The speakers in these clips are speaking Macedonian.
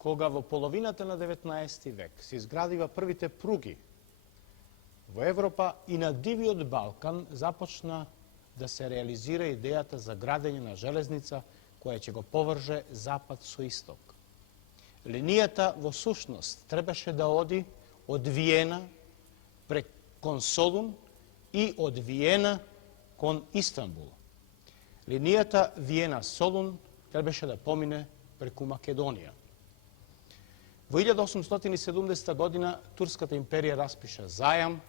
кога во половината на 19 век се изградива првите пруги во Европа и на дивиот Балкан започна да се реализира идејата за градење на железница која ќе го поврже запад со исток. Линијата во сушност требаше да оди од Виена кон Солун и од Виена кон Истанбул. Линијата Виена-Солун требаше да помине преку Македонија. Во 1870 година Турската империја распиша зајам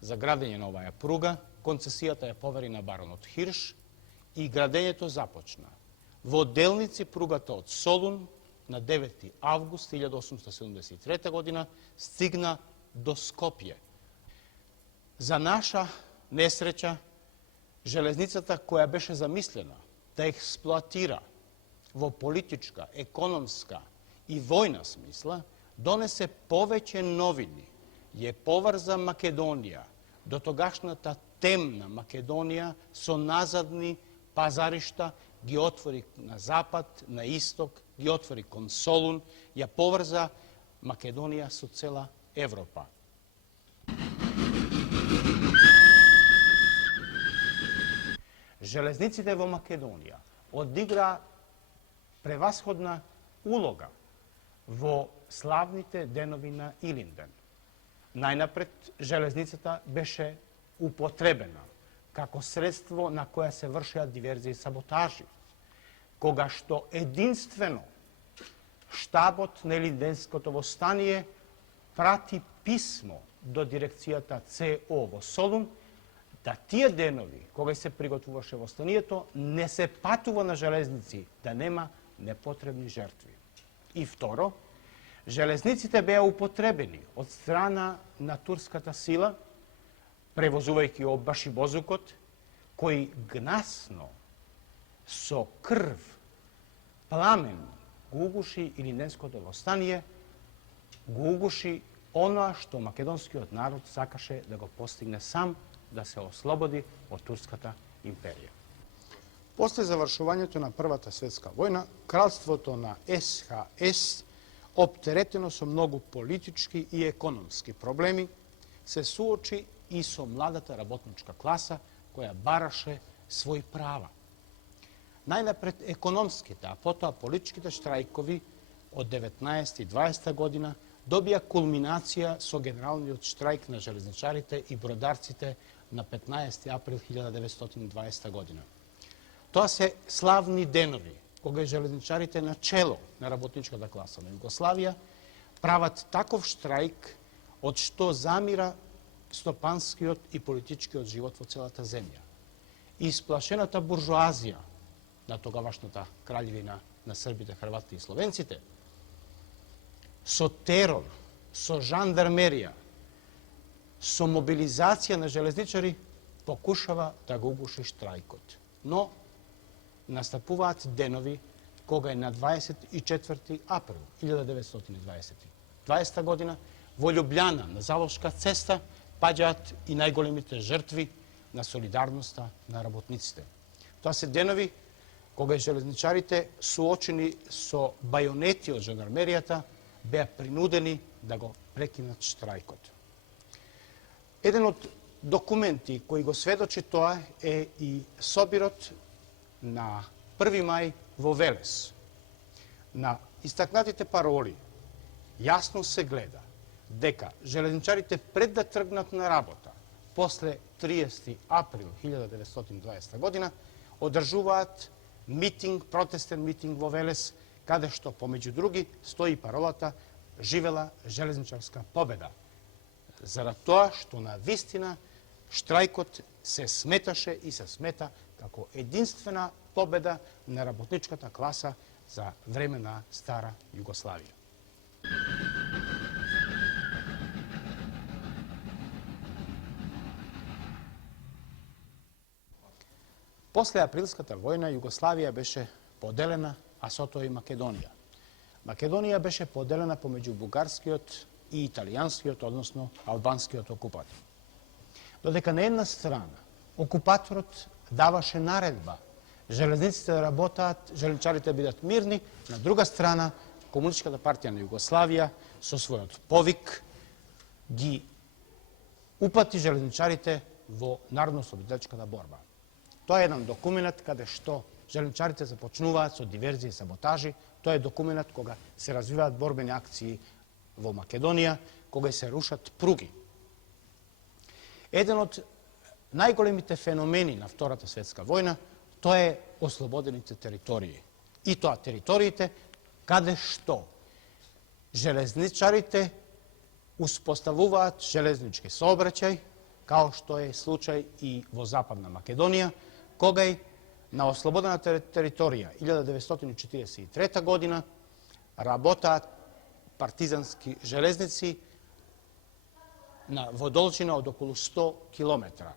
за градење на оваа пруга, концесијата ја повери на баронот Хирш и градењето започна. Во делници пругата од Солун на 9 август 1873 година стигна до Скопје. За наша несреќа, железницата која беше замислена да експлоатира во политичка, економска и војна смисла, донесе повеќе новини, ја поврза Македонија, до тогашната темна Македонија со назадни пазаришта, ги отвори на запад, на исток, ги отвори кон Солун, ја поврза Македонија со цела Европа. Железниците во Македонија одигра превасходна улога во славните денови на Илинден. Најнапред, железницата беше употребена како средство на која се вршеа диверзии и саботажи, кога што единствено штабот на Илинденското востание прати писмо до дирекцијата ЦО во Солун, да тие денови, кога се приготвуваше востанието, не се патува на железници, да нема непотребни жертви. И второ, железниците беа употребени од страна на турската сила, превозувајќи обаш и бозукот, кој гнасно, со крв, пламен, го угуши Илинденското востание, го угуши оноа што македонскиот народ сакаше да го постигне сам, да се ослободи од Турската империја. После завршувањето на Првата светска војна, кралството на СХС, оптеретено со многу политички и економски проблеми, се суочи и со младата работничка класа која бараше своји права. Најнапред економските, а потоа политичките штрајкови од 19 и 20 година добија кулминација со генералниот штрајк на железничарите и бродарците на 15 април 1920 година. Тоа се славни денови, кога железничарите на чело на работничката класа на Југославија прават таков штрајк од што замира стопанскиот и политичкиот живот во целата земја. И исплашената буржуазија на тогавашната краљевина на србите, хрватите и словенците, со терор, со жандармерија, со мобилизација на железничари, покушава да го угуши штрајкот. Но настапуваат денови кога е на 24 април 1920 година во Љубљана на Залошка цеста паѓаат и најголемите жртви на солидарноста на работниците. Тоа се денови кога железничарите суочени со бајонети од жандармеријата беа принудени да го прекинат штрајкот. Еден од документи кои го сведочи тоа е и собирот на 1. мај во Велес. На истакнатите пароли јасно се гледа дека железничарите пред да тргнат на работа после 30 април 1920 година одржуваат митинг, протестен митинг во Велес, каде што помеѓу други стои паролата "Живела железничарска победа", зарад тоа што на вистина штрајкот се сметаше и се смета како единствена победа на работничката класа за време на стара Југославија. После априлската војна Југославија беше поделена, а со тоа и Македонија. Македонија беше поделена помеѓу бугарскиот и италијанскиот, односно албанскиот окупатор. Додека на една страна окупаторот даваше наредба железниците да работаат, железничарите да бидат мирни, на друга страна Komunistička partija na Jugoslavija со својот повик ги упати железничарите во народно-ослободителачката борба. Тоа е еден документ каде што железничарите започнуваат со диверзии и саботажи. Тоа е документ кога се развиваат борбени акции во Македонија, кога се рушат пруги. Еден од најголемите феномени на Втората светска војна, тоа е ослободените територии. И тоа териториите каде што железничарите успоставуваат железнички сообраќај, као што е случај и во Западна Македонија, кога и на ослободената територија 1943 година работаат партизански железници во должина од околу 100 километра.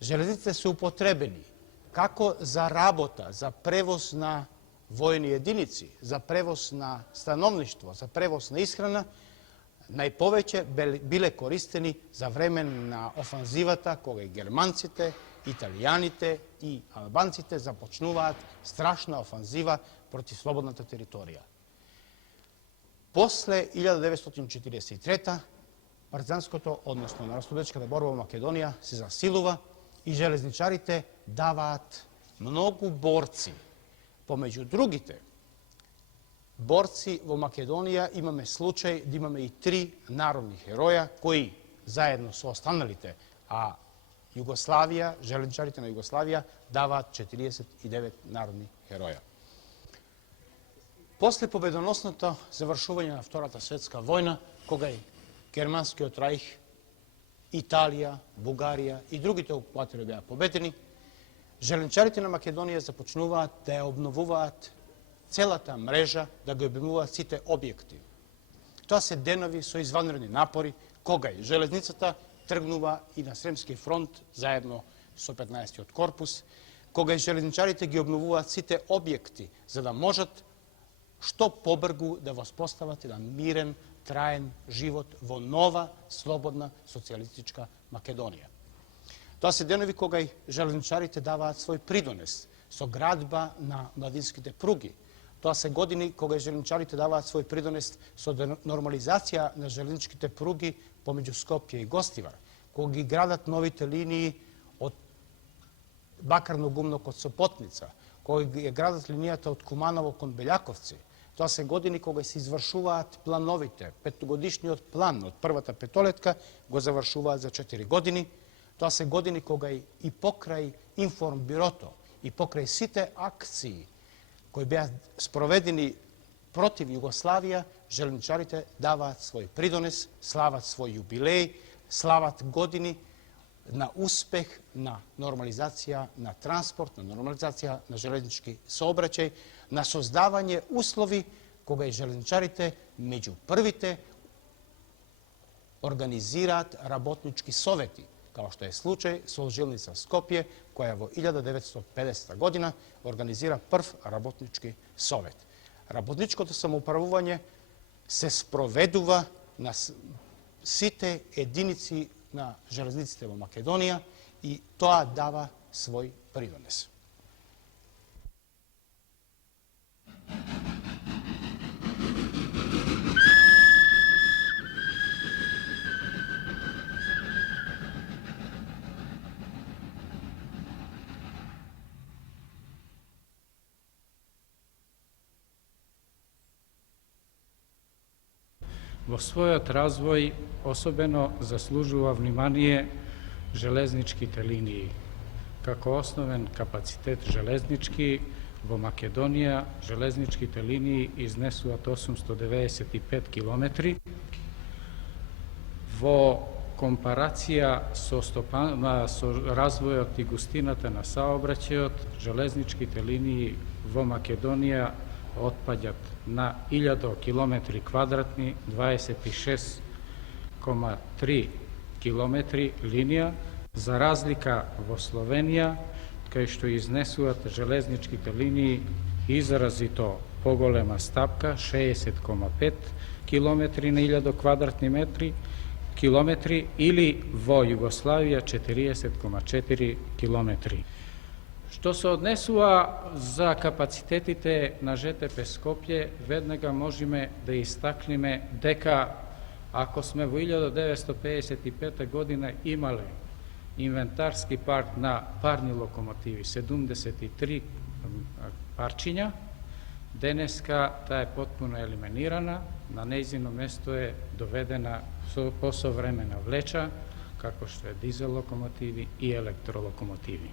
Железниците се употребени како за работа, за превоз на војни единици, за превоз на становништво, за превоз на исхрана, најповеќе биле користени за време на офанзивата, кога и германците, италијаните и албанците започнуваат страшна офанзива против слободната територија. После 1943 партизанското, односно народно-ослободителачката борба во Македонија се засилува и железничарите даваат многу борци. Помеѓу другите борци во Македонија имаме случај да имаме и 3 народни хероја кои заедно со останалите, а Југославија, железничарите на Југославија даваат 49 народни хероја. После победоносното завршување на Втората светска војна, кога и Германскиот рајх, Италија, Бугарија и другите окупатори беа победени, железничарите на Македонија започнуваат да ја обновуваат целата мрежа, да ги обновуваат сите објекти. Тоа се денови со изванредни напори, кога и железницата тргнува и на Сремски фронт заедно со 15-тиот корпус, кога и железничарите ги обновуваат сите објекти, за да можат што побргу да воспостават еден мирен, траен живот во нова, слободна, социјалистичка Македонија. Тоа се денови кога и железничарите даваат свој придонес со градба на младинските пруги. Тоа се години кога и железничарите даваат свој придонес со нормализација на железничките пруги помеѓу Скопје и Гостивар, кога ги градат новите линии од Бакарно гумно код Сопотница, кога ги градат линијата од Куманово кон Белјаковци. Тоа се години кога се извршуваат плановите. Петогодишниот план од првата петолетка го завршуваат за 4 години. Тоа се години кога и покрај информбирото, и покрај сите акции кои беа спроведени против Југославија, железничарите даваат свој придонес, слават свој јубилеј, слават години на успех на нормализација на транспорт, на нормализација на железнички сообраќај, на создавање услови кога и железничарите меѓу првите организираат работнички совети, као што е случај со Жилница Скопје, која во 1950 година организира прв работнички совет. Работничкото самоуправување се спроведува на сите единици на железниците во Македонија и тоа дава свој придонес. Во својот развој особено заслужува внимание железничките линии. Како основен капацитет железнички во Македонија, железничките линии изнесуваат 895 километри. Во компарација со развојот и густината на саобраќајот, железничките линии во Македонија отпаѓат на 1000 километри квадратни, 26,3 километри линија, за разлика во Словенија, кај што изнесуваат железничките линии изразито поголема стапка, 60,5 километри на 1000 квадратни километри, или во Југославија 40,4 километри. Што се однесува за капацитетите на ЖТП Скопје, веднага можеме да истакнеме дека ако сме во 1955 година имале инвентарски парк на парни локомотиви, 73 парчиња, денеска таа е потпуно елиминирана, на нејзино место е доведена посовремена влеча, како што е дизел локомотиви и електролокомотиви.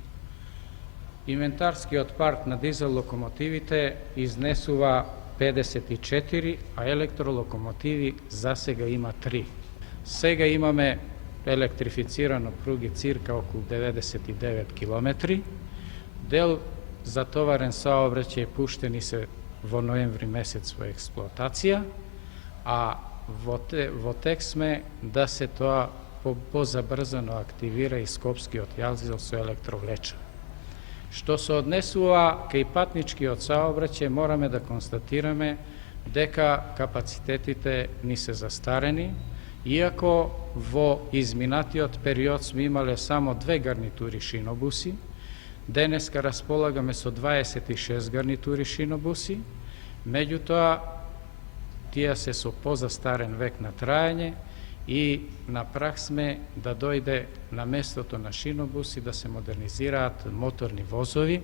Инвентарскиот парк на дизел локомотивите изнесува 54, а електролокомотиви за сега има 3. Сега имаме електрифицирано пруги цирка околу 99 километри. Дел затоварен саобраќај пуштени се во ноември месец во експлоатација, а во тек сме да се тоа позабрзано активира и Скопскиот јазил со електровлеча. Што се однесува кај патничкиот саобраќај, мораме да констатираме дека капацитетите ни се застарени, иако во изминатиот период сме имале само 2 гарнитури шинобуси, денеска располагаме со 26 гарнитури шинобуси, меѓутоа тие се со позастарен век на траење и на прах сме да дојде на местото на шинобуси да се модернизираат моторни возови,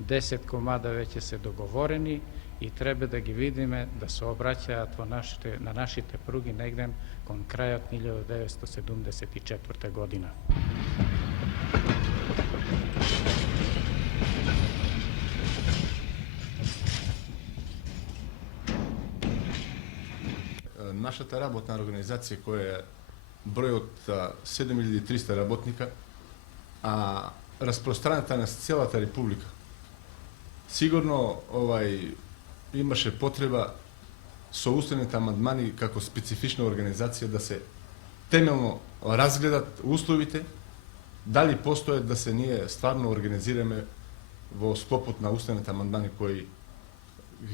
10 комада веќе се договорени и треба да ги видиме да се обраќаат на нашите пруги негде кон крајот 1974 година. Нашата работна организација која е број од 7300 работника, а распространета на целата република. Сигурно имаше потреба со уставните амандмани како специфична организација да се темелно разгледат условите, дали постојат да се ние стварно организираме во склопот на уставните амандмани кои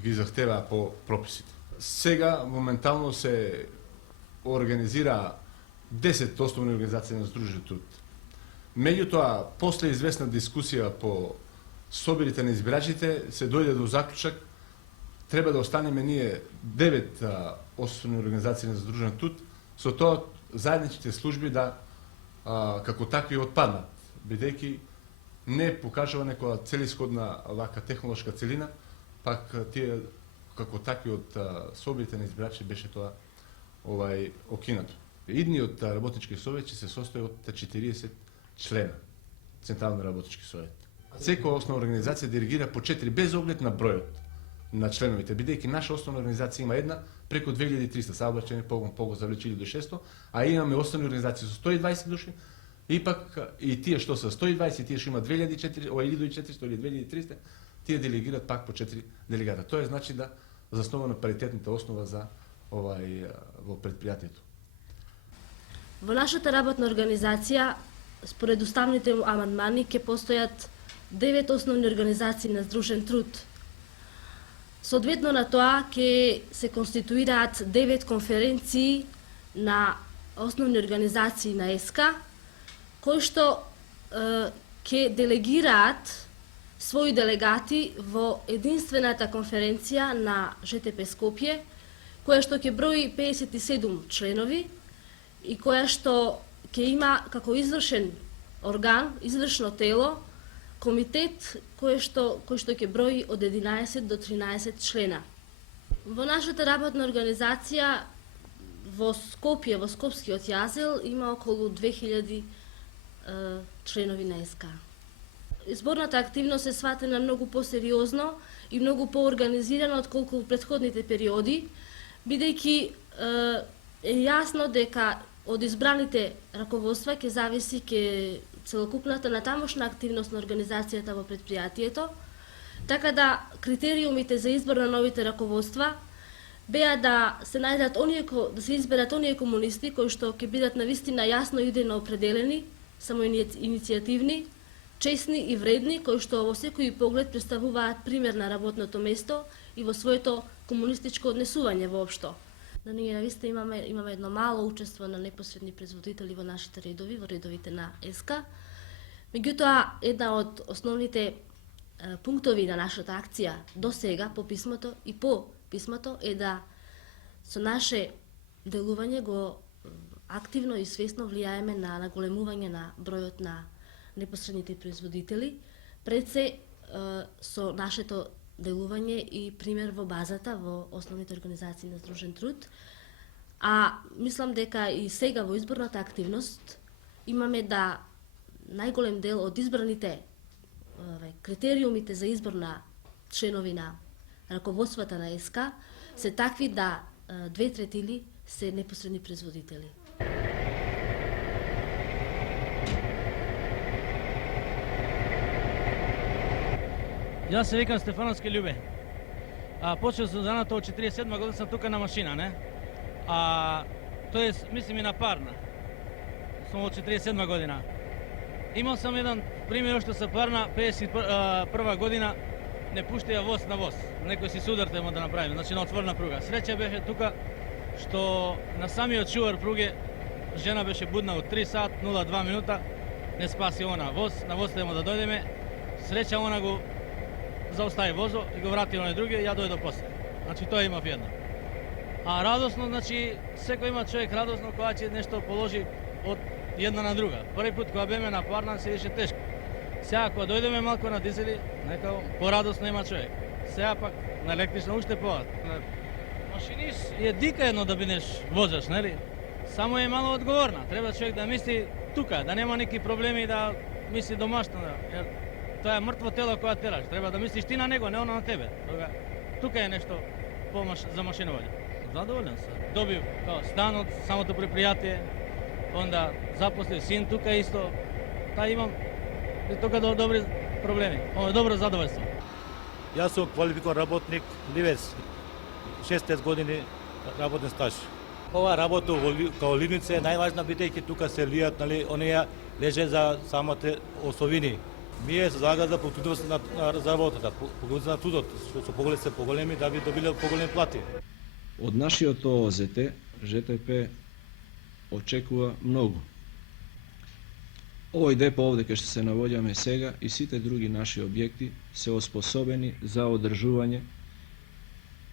ги захтеваа по прописите. Сега моментално се организира 10 основни организации на Сдружен труд. Меѓутоа, после известна дискусија по собирите на избирачите, се дојде до заклучок треба да останеме ние 9 основни организации на Сдружен труд, со тоа заедничките служби да како такви отпаднат, бидејќи не покажува некоја целисходна вака технолошка целина, пак тие како такви од соборите на избирачи беше тоа окинато. Идниот работнички совет ќе се состои од 40 члена, Централен работнички совет. Секоја основна организација диригира по 4 без оглед на бројот на членовите, бидејќи наша основна организација има една преку 2300, саобраќајни погон завлечили до 600, а имаме основни организации со 120 души, и пак и тие што се 120, тие што има 2400 или 2300, тие делегираат пак по 4 делегата. Тоа значи да заснова на паритетната основа за во предпријатието. Во нашата работна организација, според уставните амандмани, ќе постојат 9 основни организации на Сдружен труд. Соодветно на тоа ќе се конституираат 9 конференции на основни организации на ЕСКА, кои што ќе делегираат своји делегати во единствената конференција на ЖТП Скопје, која што ќе брои 57 членови и која што ќе има како извршен орган, извршно тело, комитет кој што ќе брои од 11 до 13 члена. Во нашата работна организација во Скопје, во Скопскиот јазил, има околу 2000 членови на ЕСКА. Изборната активност е сватена многу посериозно и многу поорганизирано отколку во претходните периоди, бидејќи е јасно дека од избраните раководства ќе зависи целокупната натамошна активност на организацијата во предпријатието, така да критериумите за избор на новите раководства беа да се изберат оние комунисти кои што ќе бидат навистина јасно и идејно определени, самоиницијативни, честни и вредни, кои што во секој поглед представуваат пример на работното место и во своето комунистичко однесување воопшто. Ние навистина имаме едно мало учество на непосредни производители во нашите редови, во редовите на ЕСКА. Меѓутоа, една од основните пунктови на нашата акција до сега по писмото и по писмото е да со наше делување го активно и свесно влијаеме на наголемување на бројот на непосредните производители, пред се со нашето делување и пример во базата во основните организации на Здружен труд. А мислам дека и сега во изборната активност имаме да најголем дел од избраните критериумите за избор на членови на раководствата на СК се такви да 2/3 се непосредни производители. Јас се викам Стефановски Љубе. Почел сум заната од 47 година, сум тука на машина, не? Тоест, мислим и на парна. Сум од 47 година. Имал сам еден пример уште со парна, 51 година не пуштија воз на воз. Некој си судар тема да направиме, значи на отворена пруга. Среќа беше тука што на самиот чувар пруге жена беше будна од 3 сат 02 минута, не спаси она воз, на воз тема да дојдеме. Среќа она го заустави возо и го врати оној други, ја дојдо после. Значи тоа имав една. А радосно, значи секој има човек радосно кога ќе нешто положи од една на друга. Први пат кога беме на парна се беше тешко. Сега кога дојдеме малку на дизели, нека порадосно има човек. Сега пак на електрично уште поват. Машинист е дика едно да бидеш возач, нели? Само е мало одговорна. Треба човек да мисли тука, да нема неки проблеми, да мисли домашно. Тоа е мртво тело кога тераш. Треба да мислиш ти на него, не оно на тебе. Тука е нешто помош за машиновање. Задоволен сум. Добив стан од самото предпријатие, онда запослив син тука исто. Имам тука добри проблеми. Добро задоволство. Јас сум квалификуван работник, ливец, 6 години работен стаж. Ова работа као ливница е најважна, бидејќи тука се лијат, нали, оние леже за самите осовини. Ние се зага за продуктивност на работата, продуктивност на трудот, што со поголеми се поголеми да би добиле поголеми плати. Од нашиот ООЗТ, ЖТП очекува многу. Овој депо овде кај што се навоѓаме сега и сите други наши објекти се оспособени за одржување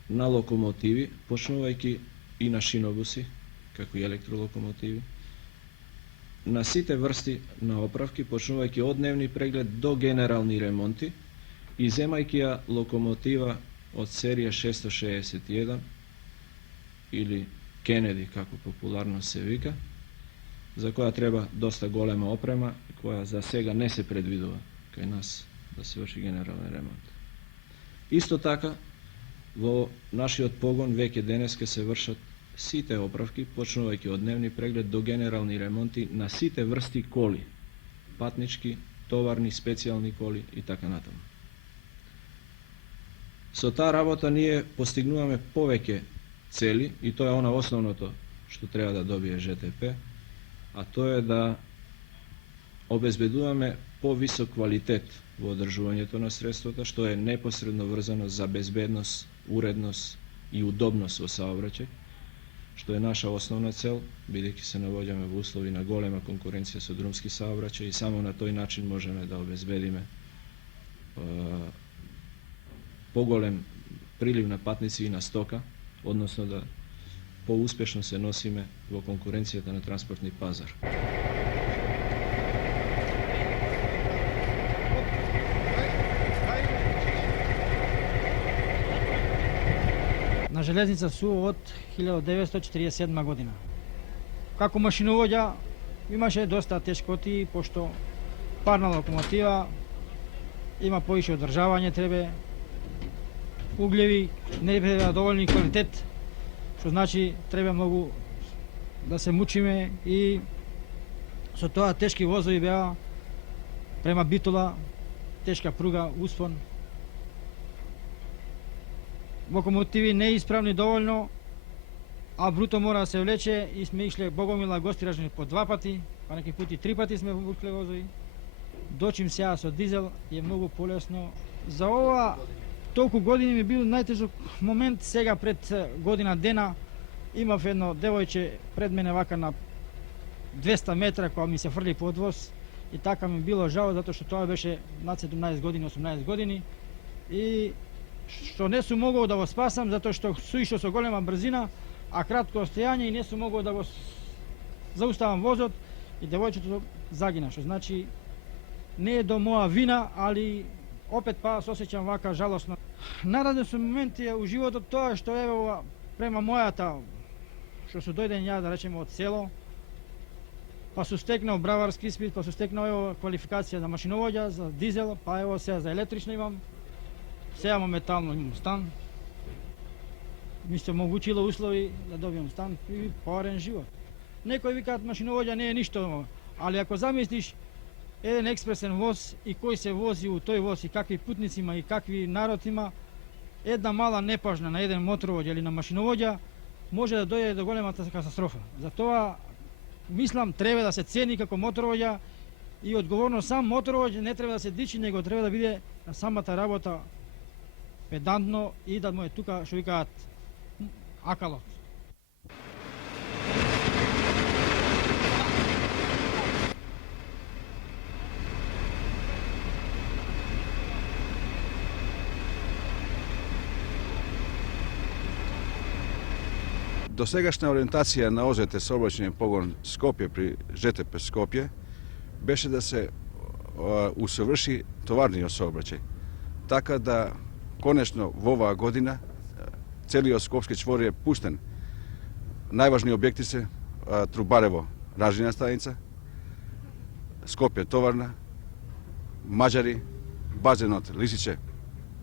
на локомотиви, почнувајќи и на шинобуси, како и електролокомотиви, на сите врсти на оправки, почнувајќи од дневни преглед до генерални ремонти и земајќи ја локомотива од серија 661 или Кенеди, како популарно се вика, за која треба доста голема опрема, која за сега не се предвидува кај нас да се врши генерален ремонт. Исто така, во нашиот погон веќе денеска се вршат сите оправки, почнувајќи од дневни преглед до генерални ремонти на сите врсти коли, патнички, товарни, специјални коли и така натаму. Со таа работа ние постигнуваме повеќе цели и тоа е она основното што треба да добие ЖТП, а тоа е да обезбедуваме повисок квалитет во одржувањето на средствата, што е непосредно врзано за безбедност, уредност и удобност во саобраќај, што е наша основна цел, бидејќи се навоѓаме во услови на голема конкуренција со друмски саобраќај и само на тој начин можеме да обезбедиме поголем прилив на патници и на стока, односно да поуспешно се носиме во конкуренцијата на транспортни пазар. На железница су од 1947 година. Како машиновоѓа имаше доста тешкоти, пошто парна локомотива има повише одржавање, треба углеви, не треба доволни квалитет, што значи треба многу да се мучиме и со тоа тешки возови беа према Битола, тешка пруга, успон. Локомотиви неисправни доволно, а бруто мора да се влече и сме ишле Богомила Гостиражни по 2 пати, па неки пути 3 пати сме вукле возови. Дочим сега со дизел е многу полесно. За ова толку години ми бил најтежок момент сега пред година дена. Имав едно девојче пред мене вака на 200 метра која ми се фрли под воз и така ми било жao затоа што тоа беше над 17 години, 18 години и што не сум могол да го спасам затоа што суишо со голема брзина, а кратко остојање и не сум могол да го зауставам возот и девојчето загина, што значи не е до моја вина, али опет па се осеќам вака жалосно. Нараден сум моменти у животот тоа што еве ова према мојата што су дојден ја да речеме од село, па су стекнал браварски испит, па су стекнал ево квалификација за машиновоѓа, за дизел, па ево сега за електрично имам. Сега моментално имам стан. Ми се омогучило услови да добијам стан и поарен живот. Некои викаат машиновоѓа не е ништо, али ако замислиш еден експресен воз и кој се вози у тој воз и какви путници има и какви народ има, една мала непажна на еден моторовоѓа или на машиновоѓа може да дојде до големата катастрофа. Затоа мислам треба да се цени како моторовоѓа и одговорно сам моторовоѓа не треба да се дичи, него треба да биде на самата работа педантно и да му е тука што викаат акалот. Досегашна ориентација на ОЗТ сообраќајен погон Скопје при ЖТП Скопје беше да се усоврши товарниот сообраќај, така да конечно во оваа година целиот скопски чвор е пуштен. Најважни објекти се Трубарево ражна станица, Скопје товарна, Маđари, базенот Лисиче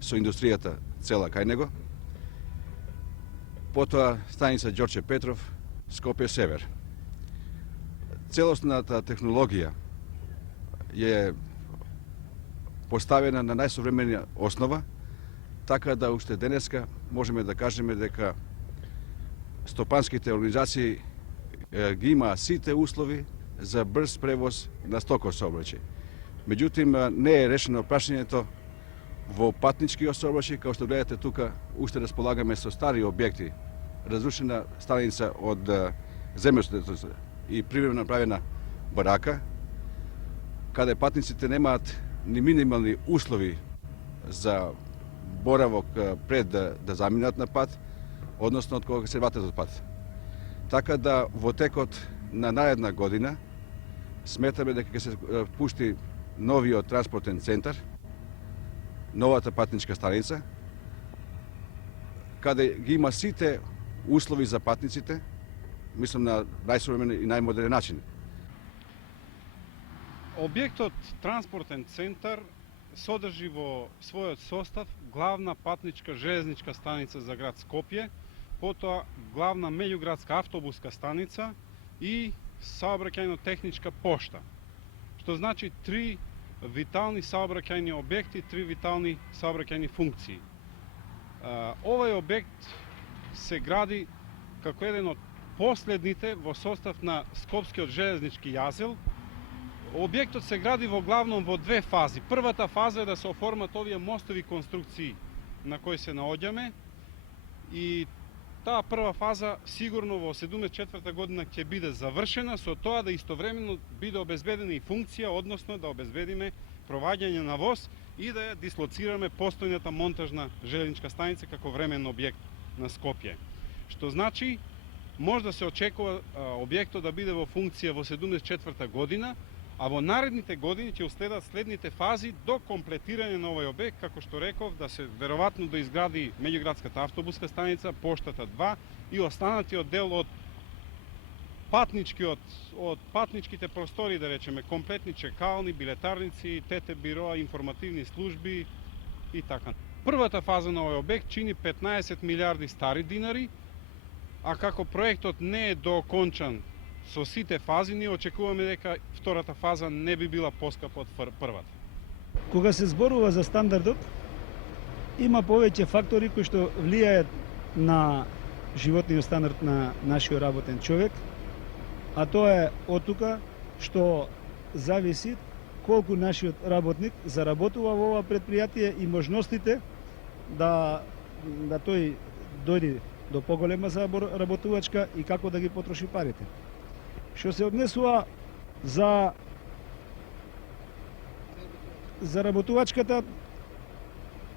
со индустријата цела кај него, потоа станица Ѓорче Петров, Скопје Север. Целосната технологија е поставена на најсовременија основа, така да уште денеска можеме да кажеме дека стопанските организации ги има сите услови за брз превоз на стоков сообраќај. Меѓутоа не е решено прашањето во патничкиот сообраќај, како што гледате тука, уште располагаме со стари објекти, разрушена станица од земјоштето и привремено направена барака, каде патниците немаат ни минимални услови за боравок пред да заминат на пат, односно од кога се вратат од пат. Така да во текот на наредна година сметаме дека ќе се пушти новиот транспортен центар, новата патничка станица, каде ги има сите услови за патниците, мислам на најсовремен и најмодерен начин. Објектот транспортен центар содржи во својот состав главна патничка железничка станица за град Скопје, потоа главна меѓуградска автобуска станица и саобраќајно-техничка пошта. Што значи три витални саобраќајни објекти, три витални саобраќајни функции. Овој објект се гради како еден од последните во состав на Скопскиот железнички јазел. Објектот се гради во главном во две фази. Првата фаза е да се оформат овие мостови конструкции на кои се наоѓаме и таа прва фаза сигурно во 74 година ќе биде завршена, со тоа да истовремено биде обезбедена и функција, односно да обезбедиме проваѓање на воз и да ја дислоцираме постојната монтажна железничка станица како времен објект на Скопје. Што значи, може да се очекува објектот да биде во функција во 74 година, а во наредните години ќе уследат следните фази до комплетирање на овој објект, како што реков, да се веројатно да изгради меѓуградската автобуска станица, поштата 2 и останатиот дел од патничките простори, да речеме, комплетни чекални, билетарници, ТТ бироа, информативни служби и така. Првата фаза на овој објект чини 15 милиарди стари динари, а како проектот не е доокончан со сите фази, ние очекуваме дека втората фаза не би била поскапа од првата. Кога се зборува за стандардот, има повеќе фактори кои што влијаат на животниот стандард на нашиот работен човек, а тоа е од тука што зависи колку нашиот работник заработува во ова предпријатие и можностите да тој дојде до поголема заработувачка и како да ги потроши парите. Што се однесува за заработувачката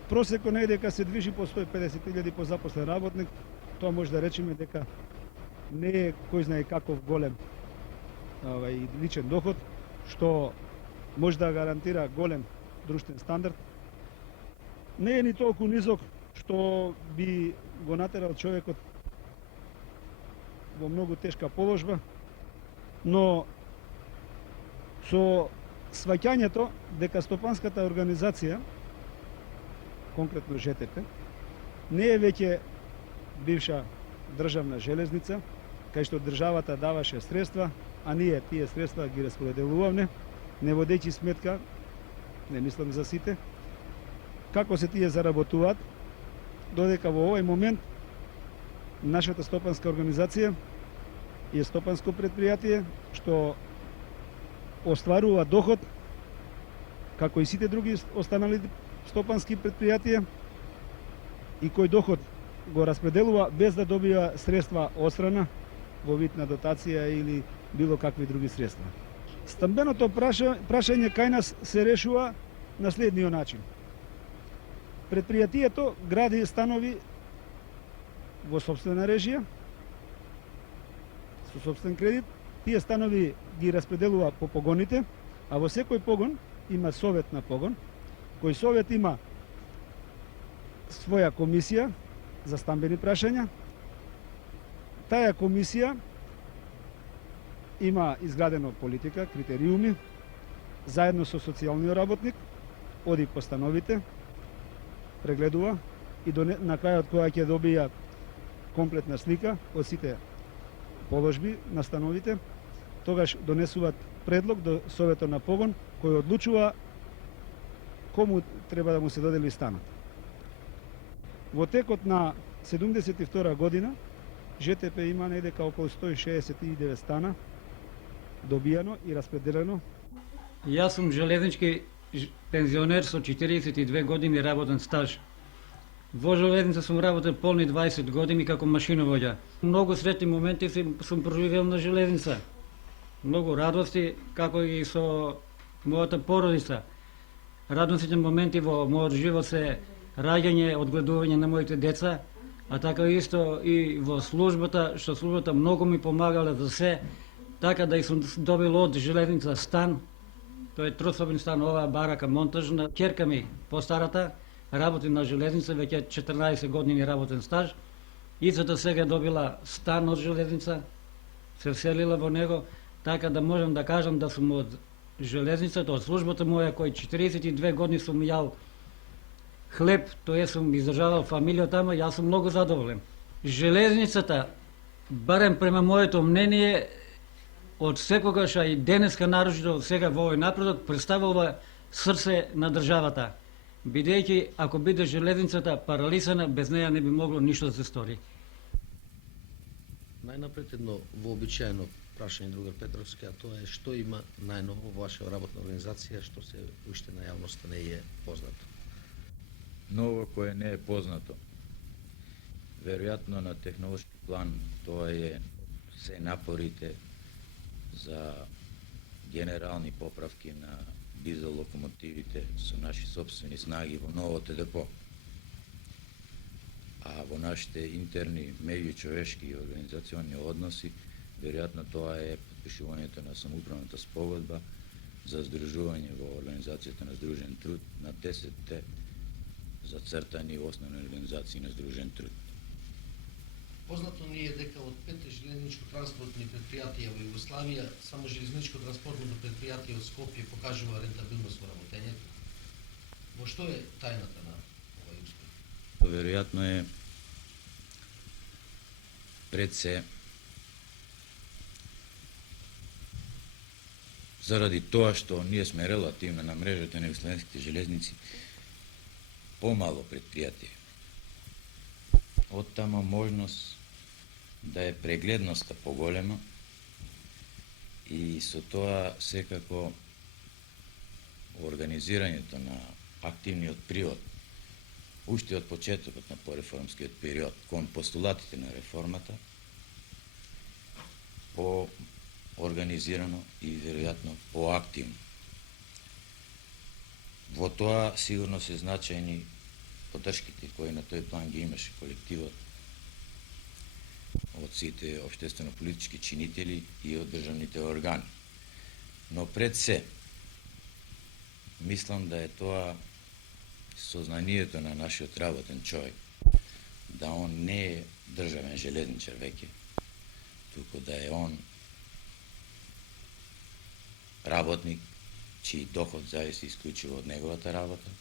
просеко негде дека се движи по 150.000 по запослен работник, тоа може да речеме дека не е кој знае каков голем и личен доход, што може да гарантира голем друштвен стандард. Не е ни толку низок што би го натерал човекот во многу тешка положба, но со сваќањето дека стопанската организација, конкретно ЖТП, не е веќе бивша државна железница, кај што државата даваше средства, а ние тие средства ги распределувавме, не водејќи сметка, не мислам за сите, како се тие заработуваат, додека во овој момент нашата стопанска организација е стопанско предпријатие што остварува доход како и сите други останали стопански предпријатија и кој доход го распределува без да добива средства острана во вид на дотација или било какви други средства. Стамбеното прашање кај нас се решува на следниот начин. Предпријатието гради станови во собствена режија, со собствен кредит, тие станови ги распределува по погоните, а во секој погон има совет на погон, кој совет има своја комисија за стамбени прашања. Таа комисија има изградено политика, критериуми, заедно со социјалниот работник, оди по становите, прегледува и на крајот која ќе добија комплетна слика од сите положби на становите, тогаш донесуваат предлог до Советот на погон кој одлучува кому треба да му се додели станот. Во текот на 72 година ЖТП има недека околу 169 стана добијано и распределено. Јас сум железнички пензионер со 42 години работен стаж. Во железница сум работел полни 20 години како машиновоѓа. Многу сретни моменти сум проживел на железница. Многу радости, како и со мојата породица. Радосните моменти во мојот живот се раѓање, одгледување на моите деца, а така исто и во службата, што службата многу ми помагала за се, така да и сум добил од железница стан. Тој е трособен стан, оваа барака монтажна. Ќерка ми, постарата, работи на железница, веќе 14 години работен стаж. Ицата сега добила стан од железница, се вселила во него, така да можам да кажам да сум од железницата, од службата моја, кој 42 години сум јал хлеб, тоа сум издржавал фамилија тама, јас сум многу задоволен. Железницата, барем према моето мнение, од секогаш, а и денеска нарочито сега во овој напредок, представува срце на државата. Бидејќи, ако биде железницата паралисана, без неја не би могло ништо да се стори. Најнапред едно вообичаено прашање, другар Петровски, а тоа е што има најново во ваша работна организација, што се уште на јавноста не е познато? Ново кое не е познато. Веројатно на технолошки план тоа е се напорите за генерални поправки на дизел локомотивите со наши собствени снаги во новото депо. А во нашите интерни меѓучовешки и организациони односи, веројатно тоа е подпишувањето на самоуправната спогодба за здружување во Организацијата на здружен труд на 10-те зацртани основни организации на здружен труд. Познато ни е дека од 5 железничко-транспортни предпријатија во Југославија, само железничко-транспортното предпријатие од Скопје покажува рентабилност во работењето. Во што е тајната на овој успех? Веројатно е пред се заради тоа што ние сме релативно на мрежата на југославенските железници помало предпријатие. Од тама можност да е прегледноста поголема и со тоа секако организирањето на активниот привод уште од почетокот на пореформскиот период кон постулатите на реформата по-организирано и веројатно поактивно. Во тоа сигурно се значајни поддршките кои на тој план ги имаше колективот од сите општествено-политички чинители и од државните органи. Но пред се, мислам да е тоа сознанието на нашиот работен човек, да он не е државен железничар веќе, туку да е он работник, чиј доход зависи исклучиво од неговата работа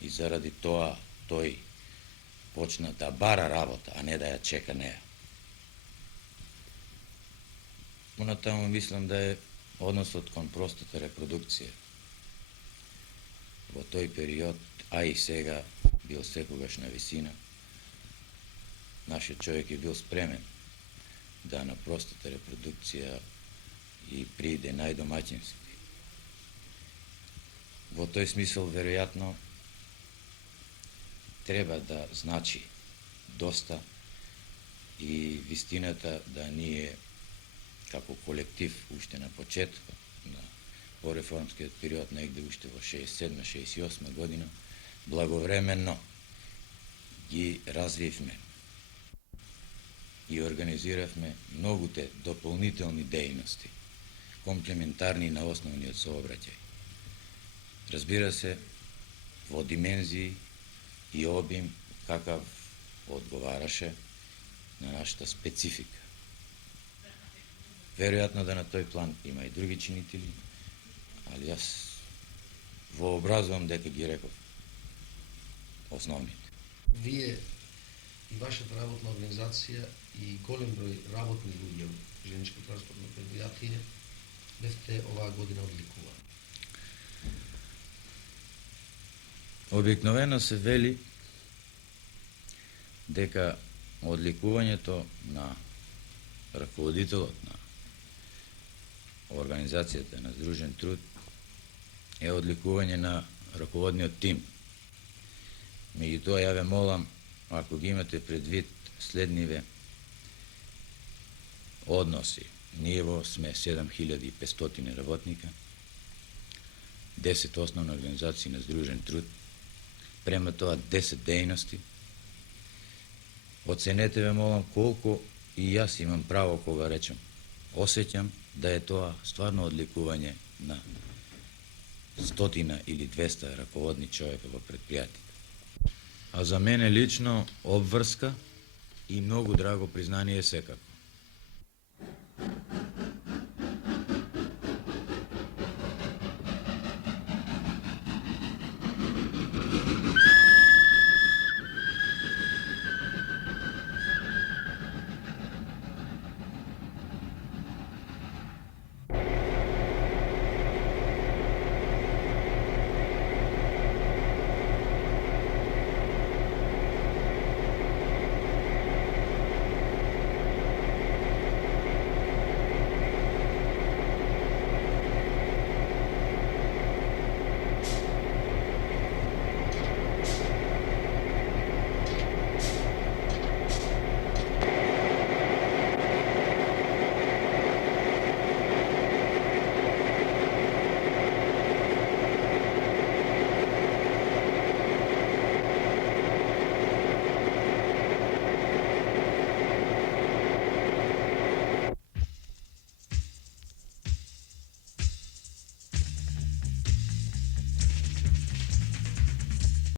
и заради тоа тој почна да бара работа, а не да ја чека неа. Понатаму мислам да е односот кон простата репродукција. Во тој период, а и сега, бил секогаш на висина. Нашиот човек е бил спремен да на простата репродукција и приде најдомаќински. Во тој смисол, веројатно, треба да значи доста и вистината да ние како колектив уште на почетокот на пореформскиот период, негде уште во 67-68 година, благовременно ги развивме и организиравме многуте дополнителни дејности, комплементарни на основниот сообраќај. Разбира се, во димензии и обим какав одговараше на нашата специфика. Веројатно да на тој план има и други чинители, али јас вообразувам дека ги реков основните. Вие и вашата работна организација и голем број работни луѓе од железничко транспортно предпријатие бевте оваа година одликувани. Обикновено се вели дека одликувањето на раководителот на организацијата на Здружен труд е одликување на раководниот тим. Меѓутоа, ја ве молам, ако ги имате предвид следниве односи. Ние во сме 7500 работника, 10 основни организации на Здружен труд, према тоа 10 дејности. Оценете, ве молам, колку и јас имам право кога речем. Осеќам да е тоа стварно одликување на 100 или 200 раководни човека во предпријатите. А за мене лично обврска и многу драго признание секако.